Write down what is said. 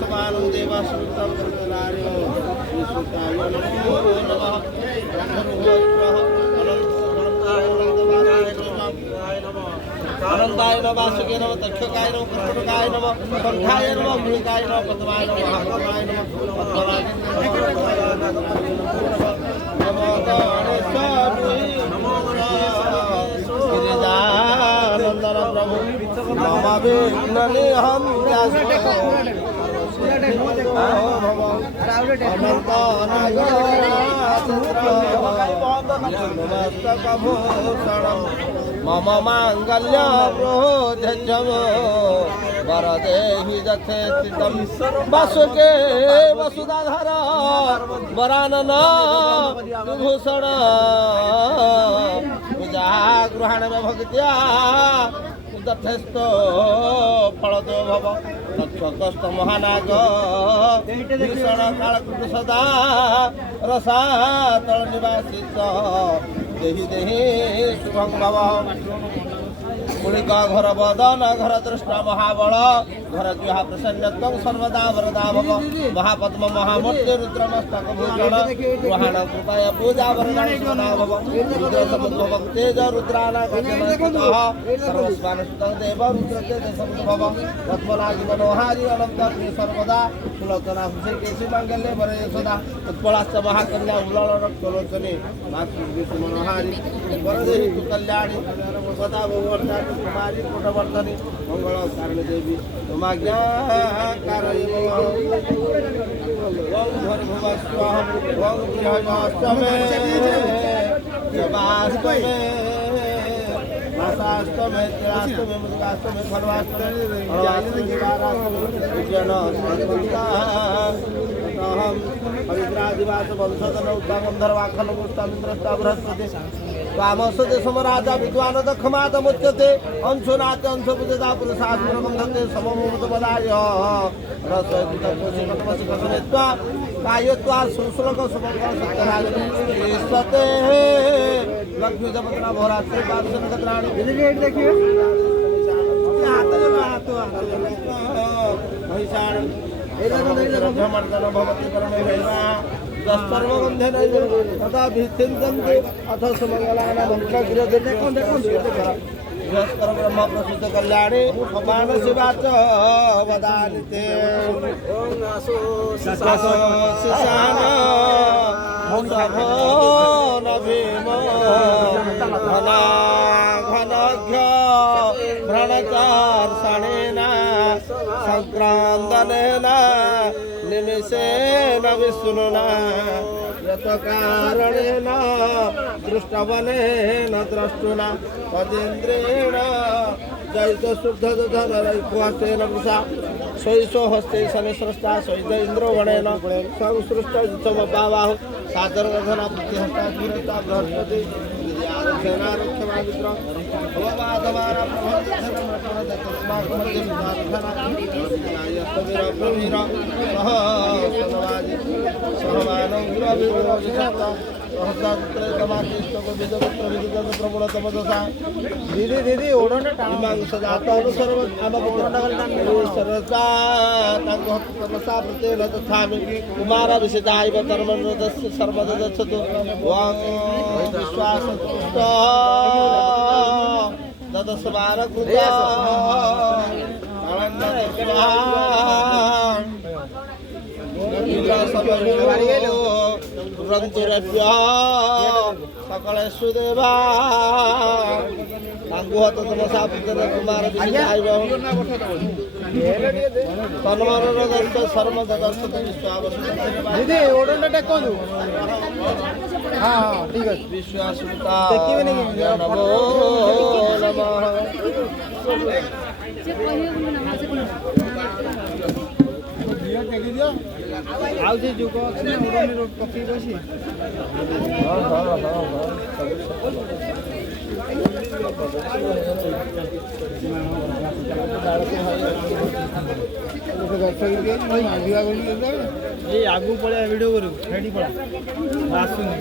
समानं देवासुतं कर्तनार्यो विश्वताय नमो नमः आनंदाय नमः वासुके नमः तक्षकाय नमः कर्कटकाय नमः पंखाय नमः मृगाय नमः पद्माय नमः महापद्माय नमः पद्मनाय नमो गणेशाय नमो गिरिजानंदन प्रभु नमामि विघ्ननिहं मम मांगल्य प्रोजम वरदेहि जथे स्थितम वसुके वसुधाधर वरानन विभूषण पूजा गृहण में भक्त्या यथेष्ट फलदो भव तत्वकस्त महानाग भीषण कालकुट सदा रसातल निवासित देहि देहि शुभं भव कुलिका घर बदन घर दृष्टा महाबल घर जुहा प्रसन्नत्वं सर्वदा वरदा भव महापद्म महामूर्ति रुद्रमस्तक भूषण ग्रहण कृपया पूजा वरदान सदा भव रुद्र समुद्भव तेज रुद्राना गजनस्तः सर्वस्वान सुतं देव रुद्रते समुद्भव भव पद्मनाभि मनोहारी अनंत सर्वदा सुलोचना सुशीकेशि मंगल्ये वरे सदा उत्पलाश्च महाकन्या उल्लल रक्तलोचने मातृ मनोहारी वरदेहि तु कल्याणी सदा भववर्ता कुमारी कोटवर्धनी मंगल कारिणी देवी तुमाज्ञा कारय ओम भर्भुवस्वहं ओम गृहस्थमे जवास्तमे मासास्तमे त्रास्तमे मुद्गास्तमे खर्वास्तमे जन अहम पवित्रादिवास वंशधन उद्दामं धर्वाखन पुष्टामिन्द्रस्ता बृहस्पति कामसते समराजा विद्वान दक्षमात मुच्यते अंशुनाते अंशपुजता पुरुषात्मरबंधते सममूर्तपदाय रसयितकोशिकटमसिकसनेत्वा कायत्वा सुश्लोक सुमंगल सत्यराजते लक्ष्मी जपतना भोरात्रि पादशनकत्राणि देखिए महिषाण ब्रह्मर्दन भवति परमे भैवा सर्वबंधे तथा भिच्छिन्ते अथ सुमंगलाना मंत्रगिरजते ब्रह्म प्रसिद्ध कल्याणी समान शिवाच वदानिते घनघ्य भ्रणचार्षणेन संक्रांदनेन निमिषेन विष्णुना यत कारणेन दृष्टवनेन द्रष्टुना तदेन्द्रेण जैत शुद्ध धनरैक्वास्तेन वृषा स्वैषो हस्ते शनिस्रष्टा स्वैत इन्द्रवणेन संसृष्ट युद्धमबाबाहु सादरगधना प्रतिहस्ता वीरता बृहस्पति दीदी दीदी ओढ़ने मांस जाता अनुसर्व आम सरसा तमसा प्रत्येन तथा कुमार विषिताय धर्मस्य सर्वदा गच्छतु वां विश्वास ददस्वार कृता सकले सुदेवा तांगुहत तमसा पुत्र कुमार विषिताय तन्मर दर्श सर्व दर्श विश्वास दीदी ओडन टेकोंदु हां ठीक है विश्वासुता नमो नमः ଆଉ ସେ ଯୁଗ ଅଛି ନା ଉଡ଼ାଣି ରୋଡ଼ ପକେଇକି ଅଛି ଏଇ ଆଗକୁ ପଳେଇବା ଭିଡ଼ିଓ କରିବୁ ସେଇଠି ପଳା ଆସୁନି।